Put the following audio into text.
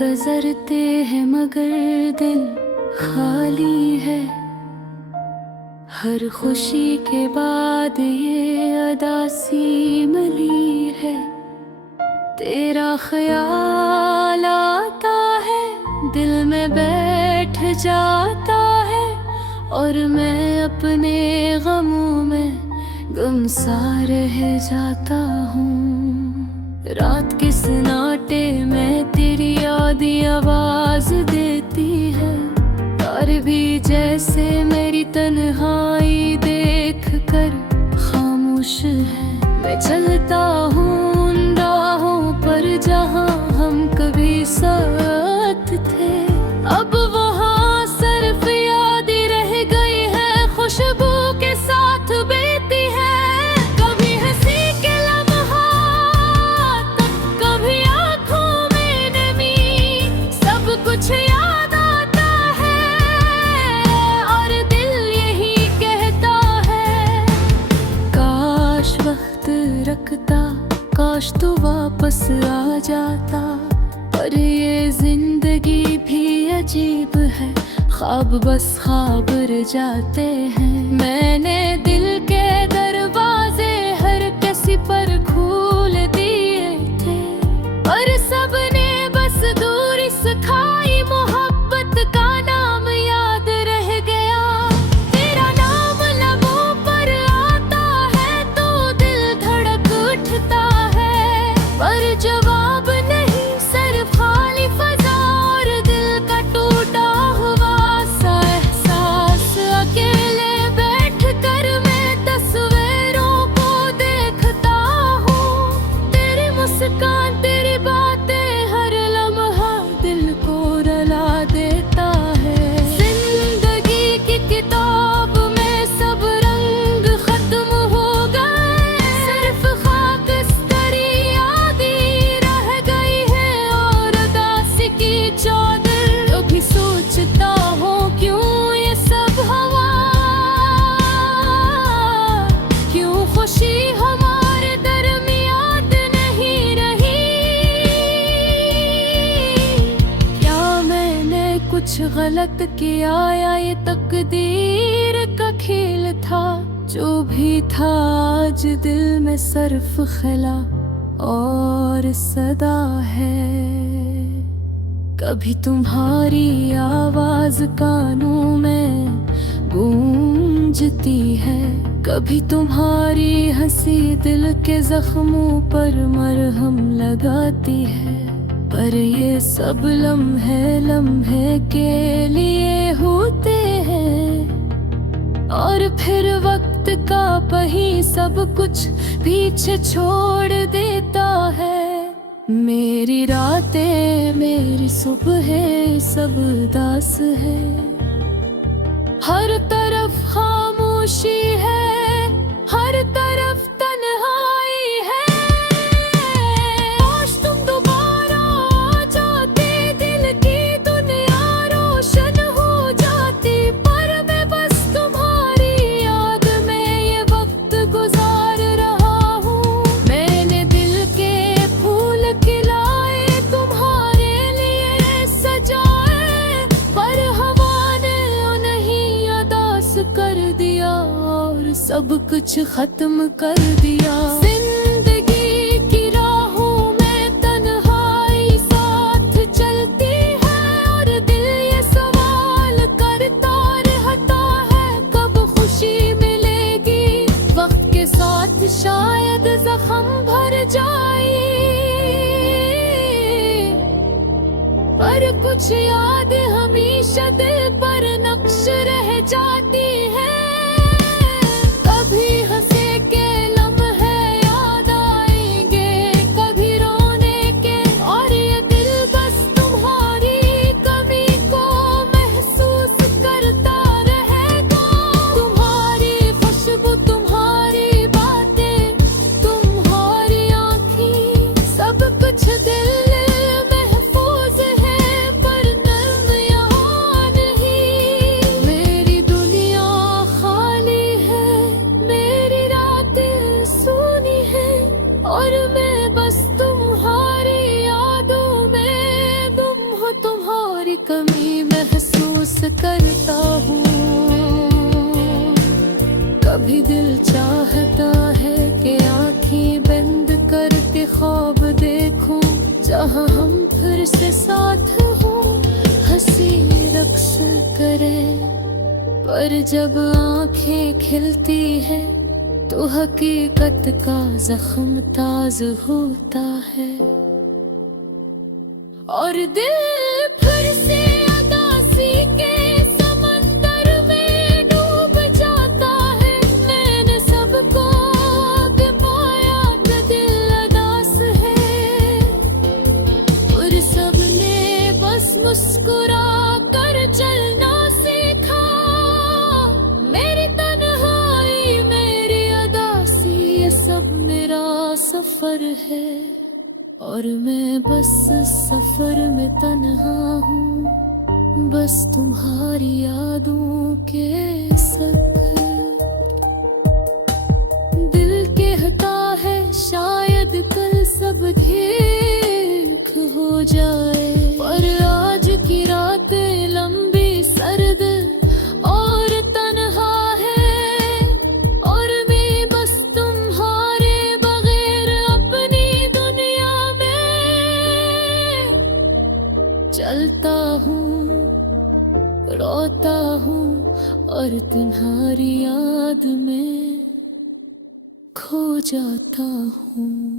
गुजरते हैं मगर दिल खाली है। हर खुशी के बाद ये अदासी मिली है। तेरा ख्याल आता है, दिल में बैठ जाता है, और मैं अपने गमों में गुमसा रह जाता हूँ। रात के सन्नाटे में तेरी याद आवाज देती है, और भी जैसे मेरी तन्हाई देख कर खामोश है। मैं चलता हूँ उन राहों पर जहाँ हम कभी साथ थे। अब वहाँ सिर्फ याद ही रह गई है, खुशबू के साथ बीती है। कभी हंसी के लम्हात, कभी आँखों में नमी, सब कुछ याद आता है, और दिल यही कहता है काश वक्त रखता, काश तू वापस आ जाता। पर ये जिंदगी भी अजीब है, ख्वाब बस ख्वाब रह जाते हैं। मैंने दिल के दरवाजे हर किसी पर खोल दिए थे, पर सबने बस दूरी सिखाई। मोहब्बत का नाम याद रह गया, तेरा नाम लबों पर आता है तो दिल धड़क उठता है, पर जवाब नहीं, सिर्फ खाली फजा और दिल का टूटा हुआ सा एहसास। अकेले बैठ कर मैं तस्वीरों को देखता हूँ, तेरी मुस्कान, तेरी बातें, हर लम्हा दिल को रुला देता है। जिंदगी की किताब में सब रंग खत्म हो गए, सिर्फ खाकस्तरी यादें रह गई है, और उदासी की चादर। कभी सोचता हूँ क्यों ये सब हवा, क्यों खुशी हमारे दरमियान नहीं रही। क्या मैंने कुछ गलत किया, या ये तकदीर का खेल था। जो भी था आज दिल में सिर्फ खिला और सदा है। कभी तुम्हारी आवाज कानों में गूंजती है, कभी तुम्हारी हंसी दिल के जख्मों पर मरहम लगाती है। पर ये सब लम्हे के लिए होते हैं, और फिर वक्त का पहिया सब कुछ पीछे छोड़ देता है। मेरी रातें, मेरी सुबह सब उदास है, हर तरफ खामोशी है, हर तरफ तन्हाई है। काश तुम दोबारा आ जाते, दिल की दुनिया रोशन हो जाती, पर मैं बस तुम्हारी याद में ये वक्त गुजार रहा हूँ। मैंने दिल के फूल खिलाए, तुम्हारे लिए सजाए, पर हवा ने उन्हें अदास कर दिया, और सब कुछ खत्म कर दिया। जिंदगी की राहों में तन्हाई साथ चलती है, और दिल ये सवाल करता रहता है कब खुशी मिलेगी। वक्त के साथ शायद जख्म भर जाए, पर कुछ याद हमेशा दिल पर नक्श रह जाती है। कभी हंसे के लम्हे याद आएंगे, कभी रोने के, और ये दिल बस तुम्हारी कमी को महसूस करता रहेगा। तुम्हारी खुशबू, तुम्हारी बातें, तुम्हारी आँखें, सब कुछ दिल महफूज है, पर नर्म यहाँ नहीं। मेरी दुनिया तेरी कमी महसूस करता हूँ। कभी दिल चाहता है कि आँखें बंद करके ख्वाब देखूं, जहाँ हम फिर से साथ हो, हंसी रक्स करें। पर जब आँखें खिलती है तो हकीकत का जख्म ताज होता है, और दिल फिर से उदासी के समंदर में डूब जाता है। मैंने सबको पाया कि दिल उदास है, और सबने बस मुस्कुरा कर चलना सीखा। मेरी तन्हाई, मेरी उदासी, ये सब मेरा सफर है, और मैं बस सफर में तन्हा हूँ, बस तुम्हारी यादों के सफर। दिल कहता है शायद कल सब ठीक हो जाए, पर आज की रात लंबी सर्द और तन्हा है, और मैं बस तुम्हारे बगैर अपनी दुनिया में चलता हूँ, रोता हूँ, और तुम्हारी याद में खो जाता हूँ।